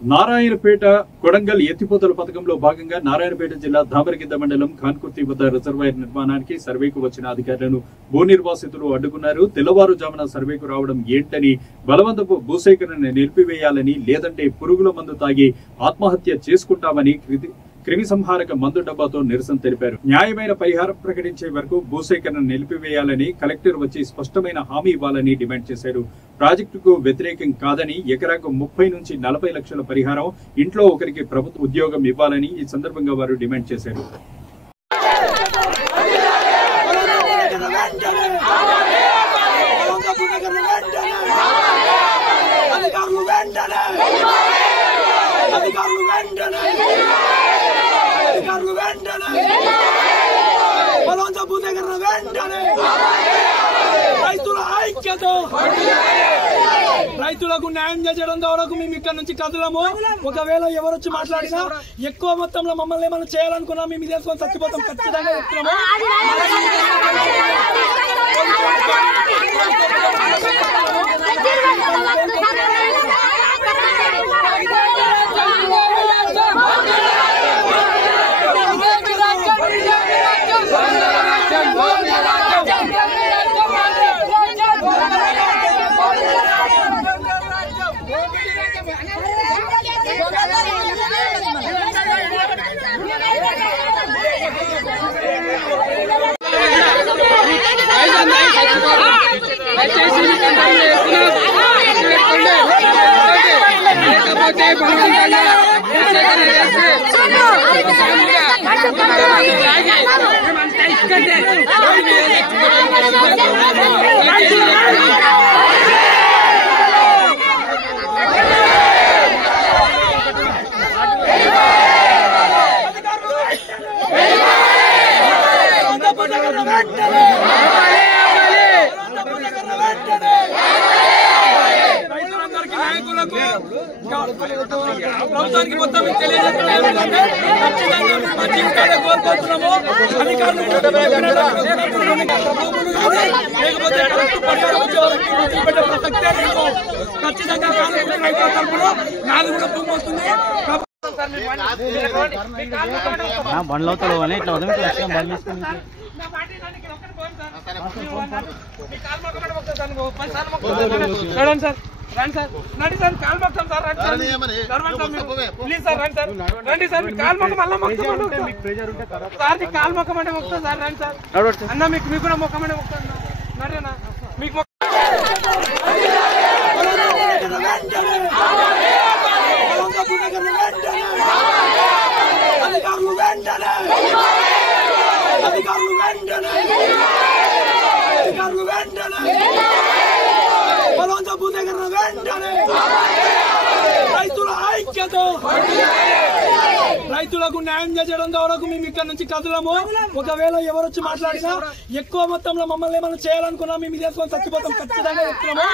నారాయణపేట కొడంగల్ ఎత్తిపోతల పథకంలో భాగంగా నారాయణపేట జిల్లా దామరగిద్ద మండలం ఖాన్కుర్తి వద్ద రిజర్వాయర్ నిర్మాణానికి సర్వేకు వచ్చిన అధికారులను భూ నిర్వాసితులు అడ్డుకున్నారు. తెల్లవారుజామున సర్వేకు రావడం ఏంటని, బలవంతపు భూసేకరణ నిలిపివేయాలని, లేదంటే పురుగుల మందు తాగి ఆత్మహత్య చేసుకుంటామని క్రిమి సంహారక మందు డబ్బాతో నిరసన తెలిపారు. న్యాయమైన పరిహారం ప్రకటించే వరకు భూసేకరణ నిలిపివేయాలని, కలెక్టర్ వచ్చి స్పష్టమైన హామీ ఇవ్వాలని డిమాండ్ చేశారు. ప్రాజెక్టుకు వ్యతిరేకం కాదని, ఎకరాకు 30 నుంచి 40 లక్షల పరిహారం, ఇంట్లో ఒకరికి ప్రభుత్వ ఉద్యోగం ఇవ్వాలని ఈ సందర్భంగా వారు డిమాండ్ చేశారు. రైతులకు న్యాయం చేయడం వరకు మేము ఇక్కడ నుంచి కదలము. ఒకవేళ ఎవరొచ్చి మాట్లాడినా ఎక్కువ మొత్తంలో మమ్మల్ని ఏమైనా చేయాలనుకున్నా మేము ఇది వేసుకొని చచ్చిపోతాం. ఖచ్చితంగా చెప్తున్నాము. ప్రభుత్వానికి మొత్తం తెలియజేస్తున్నాము. ఖచ్చితంగా మా జీవితాన్ని కోల్పోతున్నాము. అధికారులు లేకపోతే పెట్టే ప్రసక్తే లేదు. ఖచ్చితంగా రైతుల తరపున నాలుగు కూడా భూమి వస్తుంది. బండ్లవుతాడు అని ఇట్లా బండ్ చేసుకుని రండి సార్, రండి సార్, కాలు మొత్తం సార్, రండి ప్లీజ్ సార్, రండి సార్, రండి సార్, మీ కాలు మొక్క మళ్ళీ సార్, మీ కాలు మొక్కమంటే మొక్కుతాం సార్, రండి సార్ అన్న, మీకు కూడా మొక్కమంటే మొక్కుతాం రండి అన్న, మీకు రైతులకు న్యాయం చేయడం వరకు మేము ఇక్కడ నుంచి కదలము. ఒకవేళ ఎవరొచ్చి మాట్లాడినా ఎక్కువ మొత్తంలో మమ్మల్ని ఏమైనా చేయాలనుకున్నా మేము ఇది వేసుకొని చచ్చిపోతాం. ఖచ్చితంగా చెప్తున్నాము.